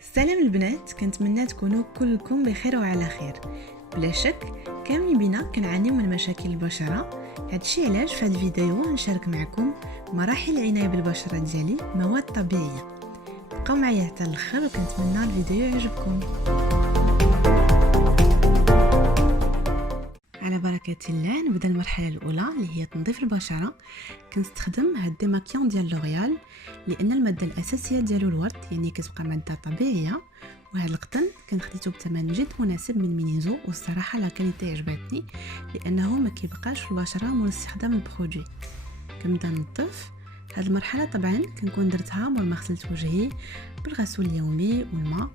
السلام البنات، كنتمنى تكونوا كلكم بخير وعلى خير. بلا شك كاملين بينا كنعانيو من مشاكل البشره. هادشي علاش في هاد الفيديو نشارك معكم مراحل العنايه بالبشره ديالي، مواد طبيعيه. بقاو معايا حتى الاخر وكنتمنى الفيديو يعجبكم. على بركه الله نبدا المرحله الاولى اللي هي تنظيف البشره. كنستخدم هاد ديماكيون ديال لوريال لان الماده الاساسيه ديالو الورد، يعني كتبقى ماده طبيعيه. وهذا القطن كان خديته بثمن جد مناسب من مينيزو، والصراحه لا كاليتي عجبتني لانه ما كيبقاش في البشره مور استخدام البرودوي. كنبدا نظف. هاد المرحله طبعا كنكون درتها مور ما غسلت وجهي بالغسول اليومي والماء.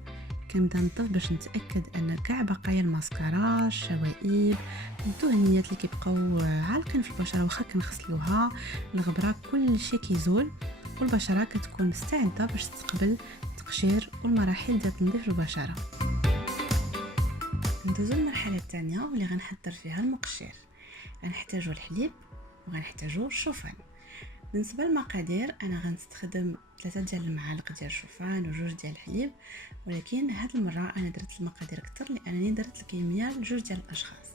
كنبدا نظف باش نتاكد ان كاع بقايا الماسكارا، الشوائب، الدهنيات اللي كيبقاو عالقين في البشره واخا كنغسلوها، الغبره، كل شيء كيزول والبشره كتكون مستعده باش تقبل التقشير والمراحل ديال تنظيف البشره. ندوزو للمرحله الثانيه واللي غنحضر فيها المقشر. غنحتاجو الحليب وغنحتاجو الشوفان. بالنسبه للمقادير انا غنستخدم 3 ديال المعالق ديال الشوفان وجوج ديال الحليب، ولكن هاد المره انا درت المقادير اكثر لانني درت الكميه لجوج ديال الاشخاص.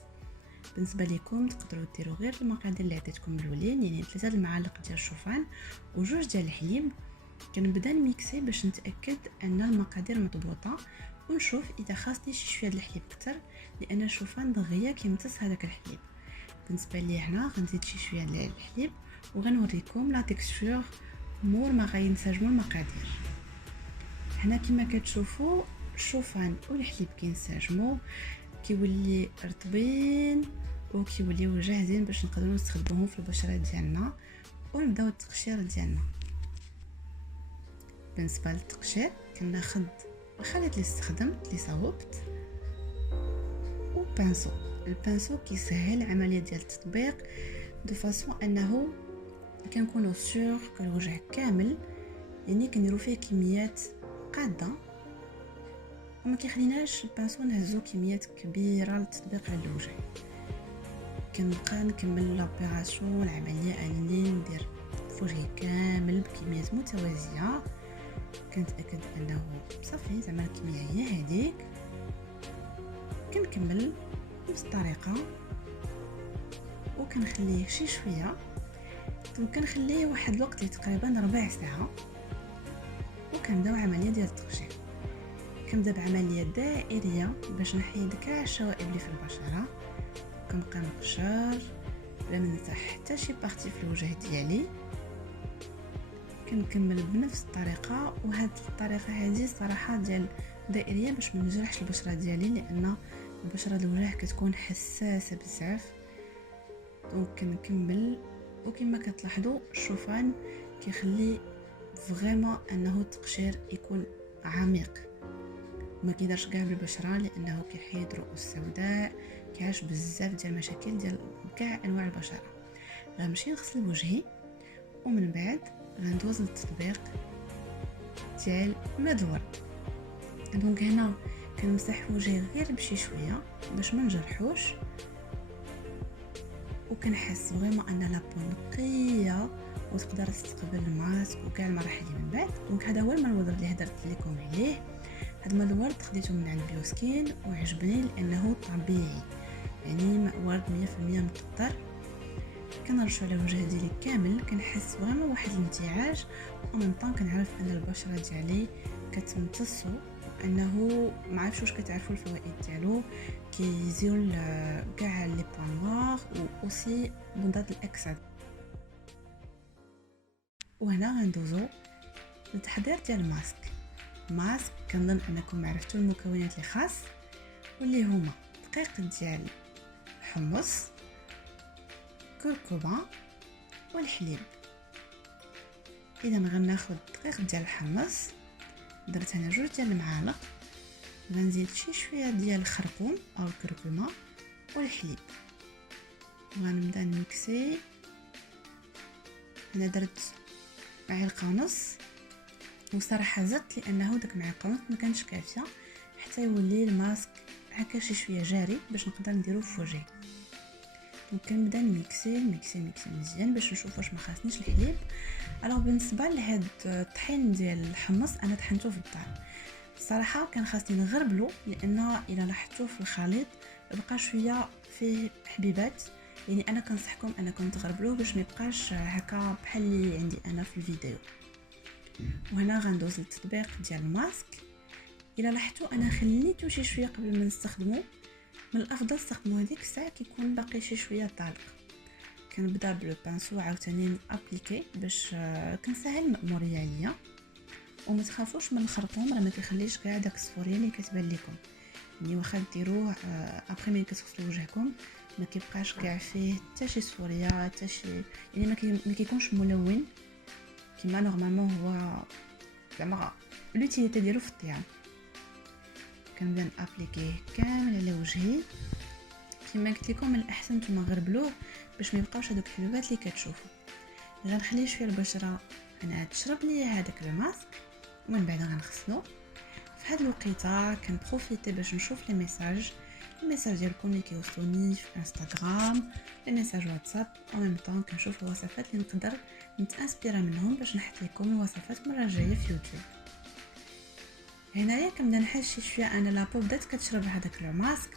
بالنسبه لكم تقدروا ديروا غير المقادير اللي عطيتكم الاولين، يعني 3 المعالق ديال الشوفان وجوج ديال الحليب. كنبدا نميكسي باش نتاكد ان المقادير مضبوطه، ونشوف اذا خاصني شي شويه ديال الحليب اكثر لان الشوفان دغيا كيمتص هذاك الحليب. بالنسبه لي هنا غنزيد شي شويه ديال الحليب وغنوريكم لا تيكستور مور ما غينسجموا المقادير. هنا كما كتشوفوا الشوفان والحليب كينسجموا، كيولي رطبين وكيوليو جاهزين باش نقدروا نستخدموهم في البشره ديالنا ونبداو التقشير ديالنا. بالنسبه للتقشير كناخذ الخليط اللي استخدمت اللي صوبت وبانسو. البانسو كيسهل عمليه ديال التطبيق دو فاصون انه كنكونوا سور الوجه كامل، يعني كنديروا فيه كميات قاده وما كيخليناش البانسو نهزو كميات كبيره للتطبيق على الوجه. كنبقى نكمل لابيراسيون العمليه انني ندير في وجهي كامل بكميات متوازيه. كنتاكد انه صافي زعما الكميه هي هذيك. كنكمل بنفس الطريقه وكنخليه شي شويه، وكنخليه واحد الوقت تقريبا ربع ساعه، وكنبداو عمليه ديال التقشير. كنبدا بعمليه دائريه باش نحيد كاع الشوائب اللي في البشره. كنبقى نقشر بلا ما ننسى حتى شي بارتي في الوجه ديالي. كنكمل بنفس الطريقه، وهاد الطريقه هذه صراحه ديال دائريه باش ما نجرحش البشره ديالي لان البشره الوجه كتكون حساسه بزاف. دونك كنكمل، وكما كتلاحظوا الشوفان كيخلي فريمون انه التقشير يكون عميق، ما كيدارش كاع بالبشره لانه كيحيد رؤوس سوداء، كيعاش بزاف ديال المشاكل ديال كاع انواع البشره. غنمشي نغسل وجهي ومن بعد غندوز للتطبيق ديال ماء الورد. دونك هنا كنمسح وجهي غير بشي شويه باش ما نجرحوش، وكنحس فريمون ان لابو نقيه وتقدر تستقبل الماسك وكاع المراحل اللي من بعد. دونك هذا هو الماء الورد اللي هدرت لكم عليه. هذا الماء الورد خديته من عند بيوسكين وعجبني لانه طبيعي، يعني ماء ورد 100% مقطر. كنرشو على وجه ديالي كامل، كنحس فريمون واحد الانتعاش، ومن طون كنعرف ان البشره ديالي كتمتصو، وانه ما عرفتش واش كتعرفوا الفوائد ديالو. كيزيل كاع لي بوين نوار واوسي مضاد الاكسده. وهنا غندوزو للتحضير ديال الماسك. كنظن انكم عرفتوا المكونات اللي خاص، واللي هما دقيق ديال الحمص، كركبه والحليب. اذا غناخذ دقيق ديال الحمص، درت هنا 2 ديال المعالق. غنزيد شي شويه ديال الخرقوم او الكركمه والحليب، وغنبدا نمكسي. انا درت معلقه ونص، وصراحه زدت لانه داك معلقه ونص ما كانش كافيه حتى يولي الماسك هكا شي شويه جاري باش نقدر نديرو في وجهي. وكنبدا نميكسي مزيان باش نشوف واش ما خاصنيش الحليب. الوغ بالنسبه لهاد الطحين ديال الحمص انا طحنته في الدار، الصراحه كان خاصني نغربلو، لان الى لاحظتوا في الخليط بقى شويه فيه حبيبات. يعني انا كنصحكم انكم تغربلوه باش ما يبقاش هكا بحال اللي عندي انا في الفيديو. وهنا غندوز للتطبيق ديال الماسك. الى لاحظتوا انا خليته شي شويه قبل ما نستخدمه، من الافضل تستخدموا هذيك الساعه كيكون باقي شي شويه طالق. كنبدا بالبانسو عاوتاني ابليكي باش كنسهل المأموريه عليا. وما تخافوش من الخرطوم، راه ما كيخليش كاع داك الصفوريه اللي كتبان لكم. يعني واخا ديروه ابري ملي كتغسلوا وجهكم ما كيبقاش كاع فيه حتى شي صفوريه حتى شي، يعني ما كيكونش ملون كما نورمالمون هو زعما لوتيليتي ديالو في الطياب. كنبدا نابليكيه كامل على وجهي. كما قلت لكم من الاحسن نتوما غربلوه باش ما يبقاوش هذوك الحبوبات اللي كتشوفوا. غنخلي شويه البشره انا تشرب لي هذاك الماسك، ومن بعد غنغسلو. في هاد الوقيته كنبروفيتي باش نشوف لي ميساج ديالكم اللي كيوصلوني في انستغرام، لي ميساج واتساب، او ميم طون كنشوف الوصفات اللي نقدر نتانسبيرا منهم باش نحط لكم الوصفات المره الجايه في يوتيوب. هنايا كنبدا نحس شي شويه انا لابو بدات كتشرب هذاك الماسك.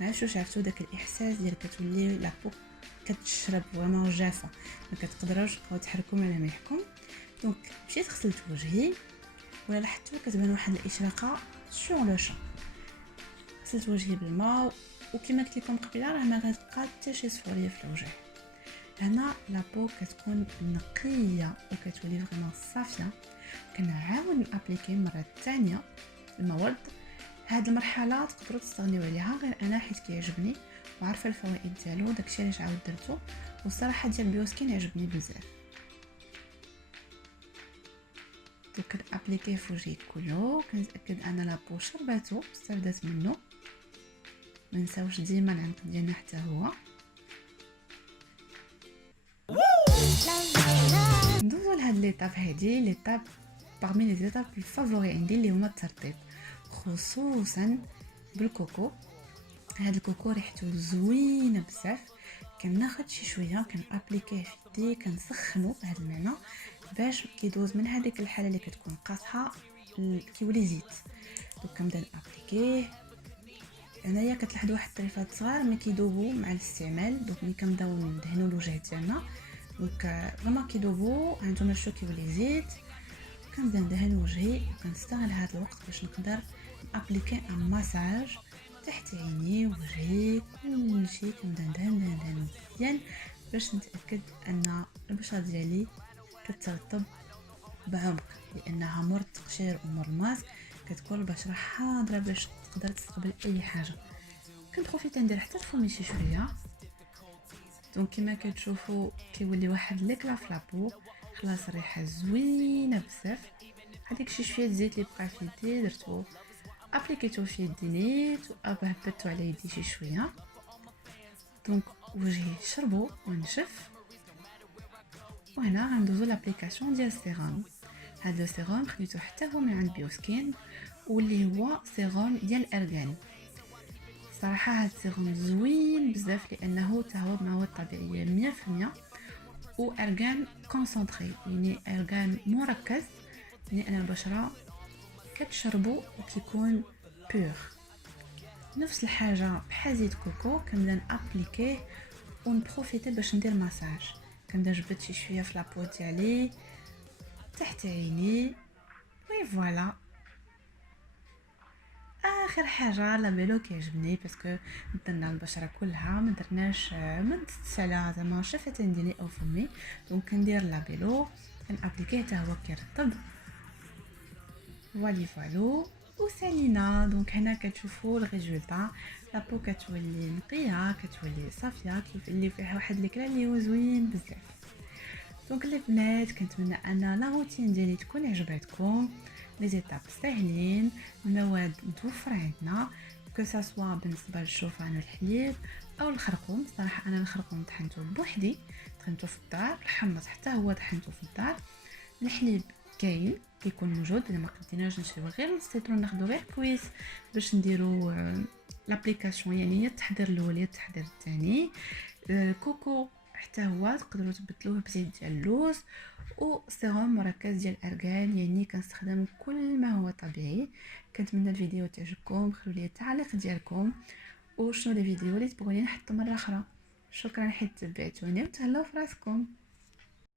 ما عرفتش عرفتوا داك الاحساس ديال كتولي لابو كتشرب فريمون جافه، ما كتقدروش تبقاو تحركوا ملامحكم. دونك مشيت غسلت وجهي، ولا لاحظتوا كتبان واحد الاشراقه سور لو شون. غسلت وجهي بالماء، وكما قلت لكم قبيله راه ما غتبقى حتى شي صفوريه في الوجه. هنا لابو كتكون نقيه وكتولي فريمون صافيه. كنعاود نابليكي مره ثانيه المورد. هاد المرحله تقدروا تستغنيو عليها، غير انا حيت كيعجبني وعارفه الفوائد ديالو، داكشي علاش عاود درتو. والصراحه ديال بيوسكين عجبني بزاف. كنابليكيه في وجهي كله، كنتاكد ان لابو شرباتو استفدت منه. ما نساوش ديما العنق ديالنا حتى هو. ندوزو لهاد ليطاب هادي، ليطاب باغمي لي زيطاب الفافوري عندي اللي هما الترطيب، خصوصا بالكوكو. هاد الكوكو ريحته زوينه بزاف. كناخد شي شويه كنابليكيه في يدي، كنسخنو بهذا المعنى باش كيدوز من هذيك الحاله اللي كتكون قاصحه كيولي زيت. دونك كنبدا نابليكيه. هنايا كتلاحظوا واحد الطريفات صغار ملي كيذوبوا مع الاستعمال. دونك ملي كنبداو ندهنوا الوجه ديالنا دونك فريمون كيذوبوا هانتوما شتو كيولي زيت. كنبدا ندهن وجهي وكنستغل هذا الوقت باش نقدر نابليكي ان مساج تحت عيني وجهي كلشي. كنبدا ندهن مزيان باش نتاكد ان البشره ديالي كترطب بعمق، لانها مور التقشير ومور الماسك كتكون البشره حاضره باش تقدر تستقبل اي حاجه. كنبروفيتي ندير حتى الفمي شي شويه. دونك كما كتشوفوا كيولي واحد ليكلا في لابو. خلاص الريحه زوينه بزاف. هذيك شي شويه زيت اللي بقى في يدي درتو ابليكيتو في يدي نيت وهبطتو على يدي شي شويه. دونك وجهي شربو ونشف. وهنا غندوزو لابليكاسيون ديال السيروم. هذا السيروم خديتو حتى هو من عند بيوسكين، واللي هو سيروم ديال الارغان. صراحه هذا السيروم زوين بزاف لانه تا هو مواد طبيعيه 100% وارغان كونسونطري، يعني ارغان مركز، يعني انا البشره كتشربو وكيكون بور. نفس الحاجه بحال زيت كوكو كنبدا نابليكيه ونبروفيتي باش ندير مساج. كنبدا نجبد شي شويه في لابو ديالي تحت عيني وي فوالا. اخر حاجه لابيلو كيعجبني باسكو درنا البشره كلها، ما درناش ما نزدتش على زعما شفتين ديالي او فمي. دونك كندير لابيلو كنابليكيه حتى هو كيرطب فوالو وسالينا. دونك هنا كتشوفوا الريزولطا، لابو كتولي نقيه كتولي صافيه كيف اللي فيها واحد الكلا اللي هو زوين بزاف. دونك البنات كنتمنى ان لا روتين ديالي تكون عجبتكم. لي زيتاب ساهلين، المواد متوفره عندنا كو سوا بالنسبه للشوفان والحليب او الخرقوم. صراحه انا الخرقوم طحنته بوحدي، طحنته في الدار، الحمص حتى هو طحنته في الدار. الحليب كاين كيكون موجود، الا ما قديناش نشريو غير السيترون ناخذو غير كويس باش نديرو لابليكاسيون، يعني التحضير الاول التحضير الثاني. كوكو حتى هو تقدروا تبدلوه بزيت ديال اللوز، وسيروم مركز ديال الارغان، يعني كنستخدم كل ما هو طبيعي كنتمنى الفيديو تعجبكم، خلوا لي التعليق ديالكم وشنو لي فيديو اللي تبغوني نحطو مره اخرى. شكرا حيت تبعتوني وتهلاو فراسكم.